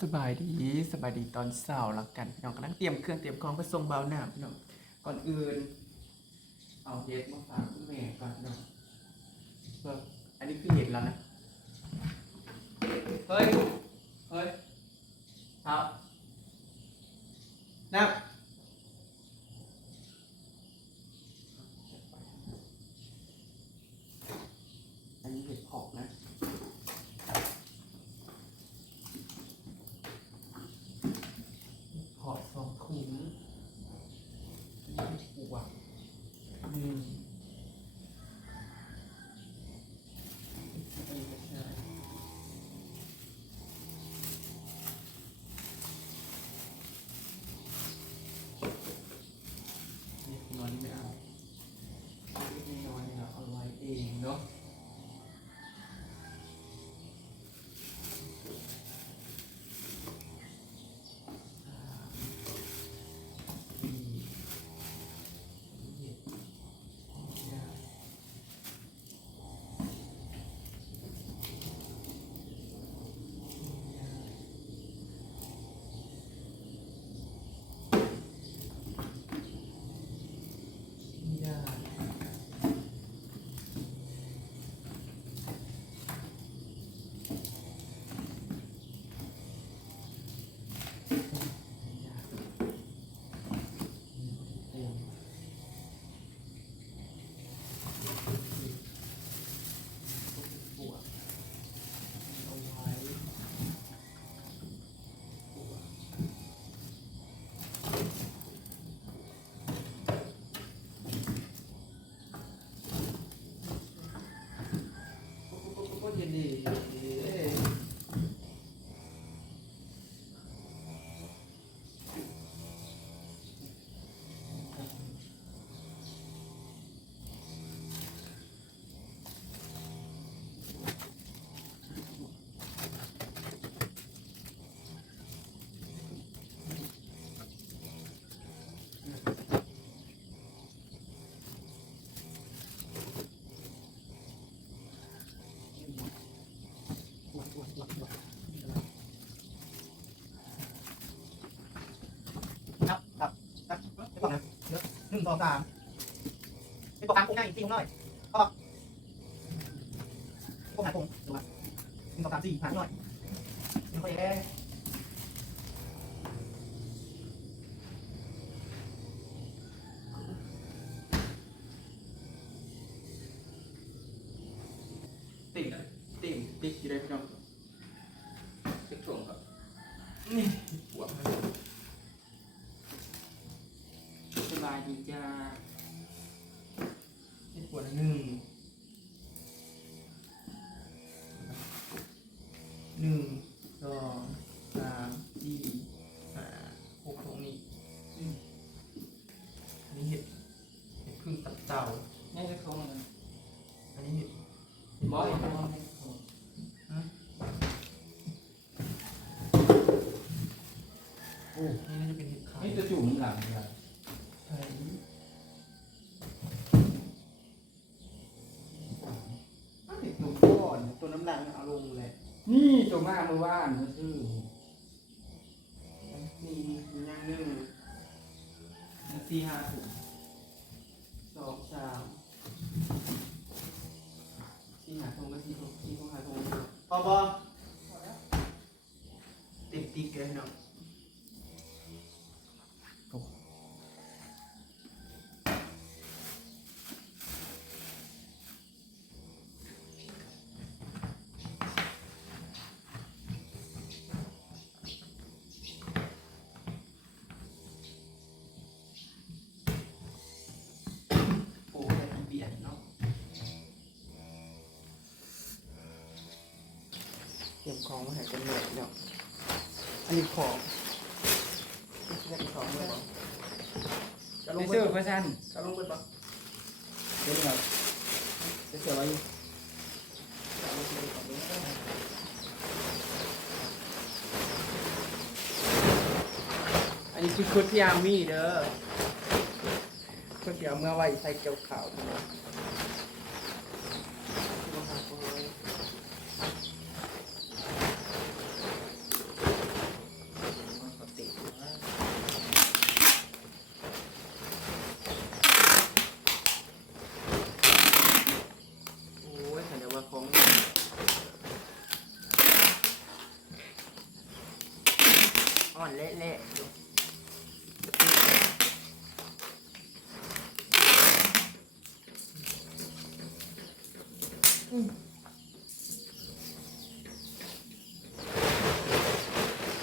สบายดีสบายดีตอนเช้าแล้วกันพี่น้องกำลังเตรียมเครื่องเตรียมของไปส่งเบาหน้าพี่น้องก่อนอื่น เอาเห็ดมาฝากคุณแม่ก่อนพี่น้องเพื่ออันนี้คือเห็ดแล้วนะเฮ้ยเฮ้ยครับนับอันนี้เห็ดเพอกนะ ขอ สองถุงอันนี้ปวกหนึ่ะอืมนี้ก็ใช่นี่คุณนอนนี่ไม่เอานี่น้อยๆเราเอาไว้เองเนาะสี่เจ็ดได้ไม่ได้ ไม่ได้เต็มปวดเอาไว้ปวดก็เย็นดีเอ้ยปวดปวดปวดปวด ครับครับครับไม่บอกนะเดี๋ยวหนึ่ งสองสามไม่บอกกลางโค้งง่ายอีกทีนึงหน่อยก็โค้งหาโค้งดูมาหนึ่งสองสามสี่หาหน่อยหนึ่งคนแรก ติ่งติ่งติ๊กอยู่ได้พี่น้องติ๊กถ่วงครับนี่ปวดมันส บายดีจ้านี่ปวดหนึ่งหนึ่งสองสามสี่ห้าหกตรงนี้อืมอันนี้เห็ดเห็ดพึ่งตับเต่า นี่คือเขาเหมือนกัน อันนี้เห็ดเห็ด บอย เห็ด เขา อะไร ให้เขา โอ้นี่น่าจะเป็นเห็ดขาว นี่จะจู่มันหลังเลย ใช่ติดตัวก่อนตัวน้ำหนักเอาลงเลย นี่ตัว มากเมื่อวานก็คือนี่ยังหนึ่งสี่ห้าถุงสองสามสี่ห้าถุงก็สี่ถุงสี่ถุงห้าถุงพอพอติดติ๊กเลยเนาะ มของมาให้กันหมดเนาะอันนี้ของนี่เป็นของเลยเหรอจะลไม่งไปชื่อพระชันจะลงไปปะเดี๋ยวแบบจะเสือไว้จะลงไปก่อนเลยอันนี้คือชุดที่อามี่เด้อชุดที่เอาเมื่อไว้ใส่เกลียวขาวนะ อนเละๆอยู่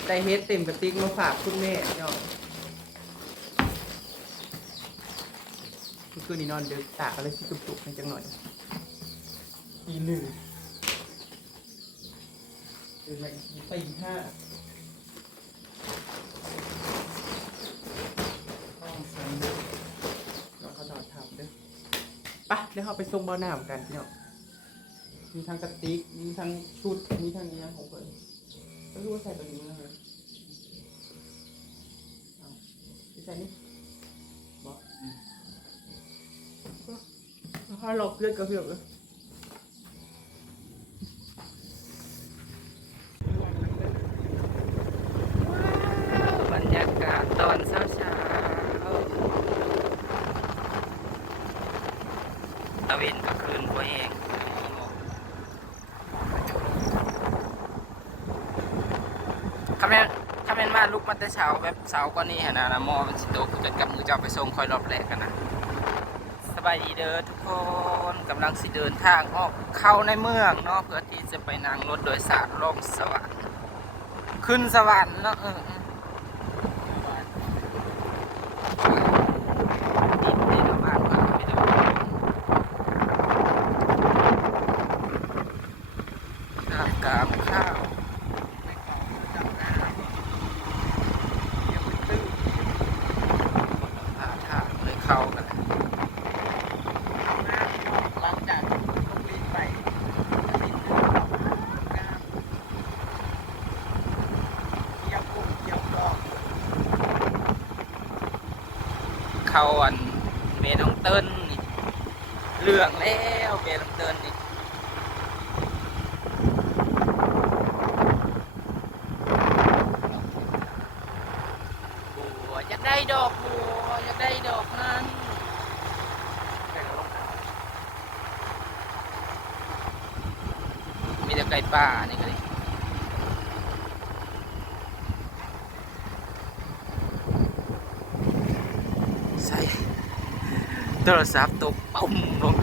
ได้เฮ็ดเต็มกระติกมาฝากคุณแม่เนาะเมื่อคืนนี้นอนดึกตากอะไรที่ตุกๆให้จังหน่อยอีหนึ่งตื่นมาอีกตีห้าต้องใส่เราเขานอนทับเด้อไปะเดี๋ยวเราไปส่งบ่อน้ำกันพี่น้อง มีทั้งกระติก มีทั้งชุด มีทั้งนี้ของเพิ่นก็รู้ว่าใส่ตัวนี้นะครับเอาใส่นี่บอกถ้าเราเลือดกระเพื่อมเลยบรรยากาศตอนเช้าเช้าตะเวนกลางคืนก็เอง คำแม่นคำแม่นว่าลุกมาแต่ เช้าแบบเช้ากว่านี้หนนะนะมอมันสิโตกจะกับมือเจ้าไปส่งคอยรอบแรกกันนะสบายดีเด้อทุกคนกำลังสิเดินทางออกเข้าในเมืองเนาะเพื่อที่จะไปนั่งรถโดยสารลงสวรรค์ขึ้นสวรรค์เนาะเออเออดินในระบาดมาไปดูทางกลางข้าว หาทางเลยเข้ากันเลย หลังจากลงลีนไปลีนงามเกี่ยวกุ้งเกี่ยวดอก เขาอันเมน้องเติ้ลนี่เรื่องแล้วเมน้องเติ้ลนี่บัวอยากได้ดอกบัวอยากได้ดอกนั้นมีแต่ไก่ป่านี่ก็เลย ใส่ โทรศัพท์ตกปุ่มลง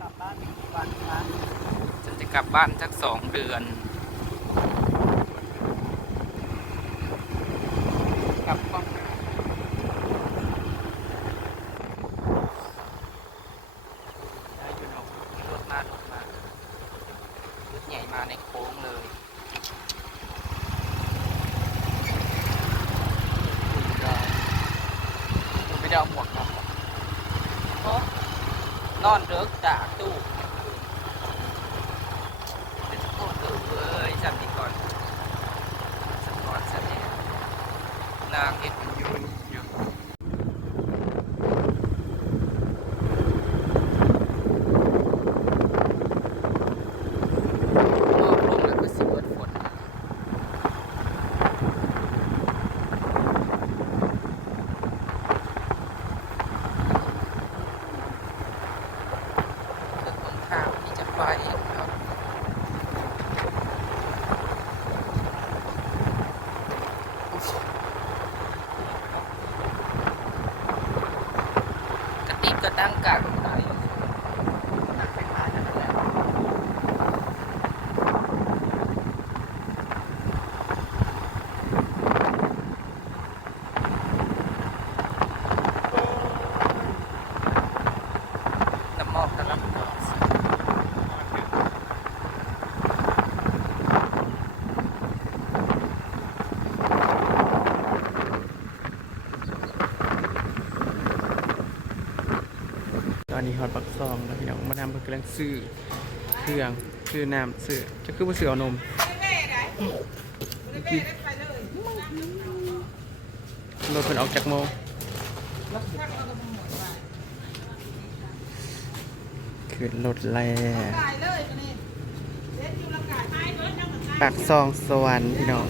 กลับบ้านกี่วันคะฉันจะกลับบ้านสักสองเดือน กลับบ้านได้อยู่เนอะรถมารถมารถใหญ่มาในโค้งเลยไม่ได้เอาหมวกมาโอ๊ะ นอนเลิกจากตู้เป็นโคตรเลยจำดีก่อนสักก่อร์ตซะเนี่ยนางเอ็ดยูอยู่มองลงแล้วก็สิเบิดฝนคือตรงทางที่จะไปครับ ก ระติบกระตั้งกลางไหนงเป็นหมาจะเป็นแล้ว น้ำมอกกระลำดอก ตอนนี้ฮอตปักซองแล้วพี่น้องมาทำเพื่อกำลังซื้อเครื่องซื้อน้ำซื้อจะคือว่าซื้อเอานมรถเพิ่นออกจากโมงขึ้นรถแล้วปากซองสวรรค์พี่น้อง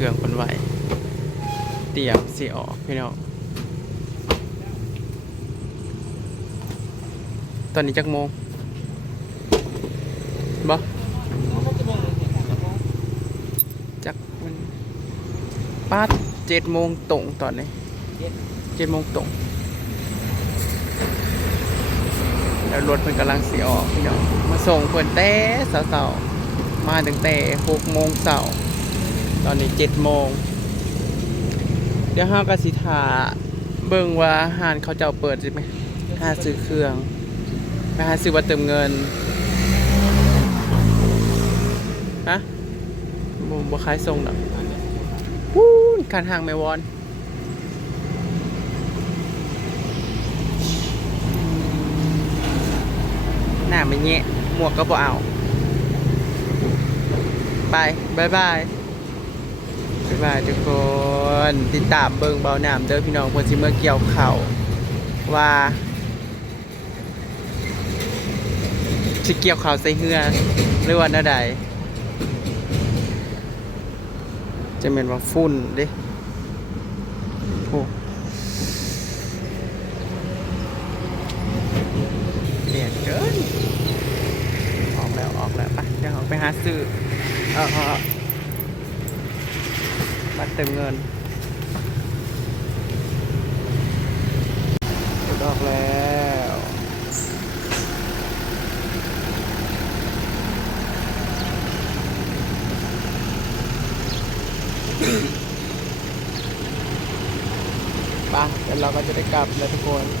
เที่ยงคนไหวเสิออกพี่น้องตอนนี้จักโมงบ่จักมันป้าเจ็ดโมงตรงตอนนี้เจ็ดโมงตรงแล้วรถเพิ่นกำลังสีออกพี่น้องมาส่งเพิ่นแต่เสาๆมาตั้งแต่หกโมงเสาร์ ตอนนี้เจ็ดโมง เดี๋ยวห้ากสิทาเบิ่งว่าห้านเขาจ้าเปิดใช่ไหมหาซื้อเครื่องไปหาซื้อบัตรเติมเงิน ฮะบ่บ่ขายส่งดอกวู้นคันห่างไม่วอนหน้าไม่แงะหมวกก็บ่เอา ไปบายบาย บายบาทุกคน ติดตามเบิ่งเบาหนามเด้อพี่น้องคนที่เมื่อเกี่ยวเข่าว่าสิเกี่ยวเข่าใส่เหือหรือว่าหน้าใดจะเป็นว่าฝุ่นเด้โอ้เดียดเกิน ออกแล้วออกแล้วไปเดี๋ยวเราไปหาซื้อเออเออบั ตรเติมเงินดอกแล้วไปเดี๋ยวเราก็จะได้กลับแล้วทุกคน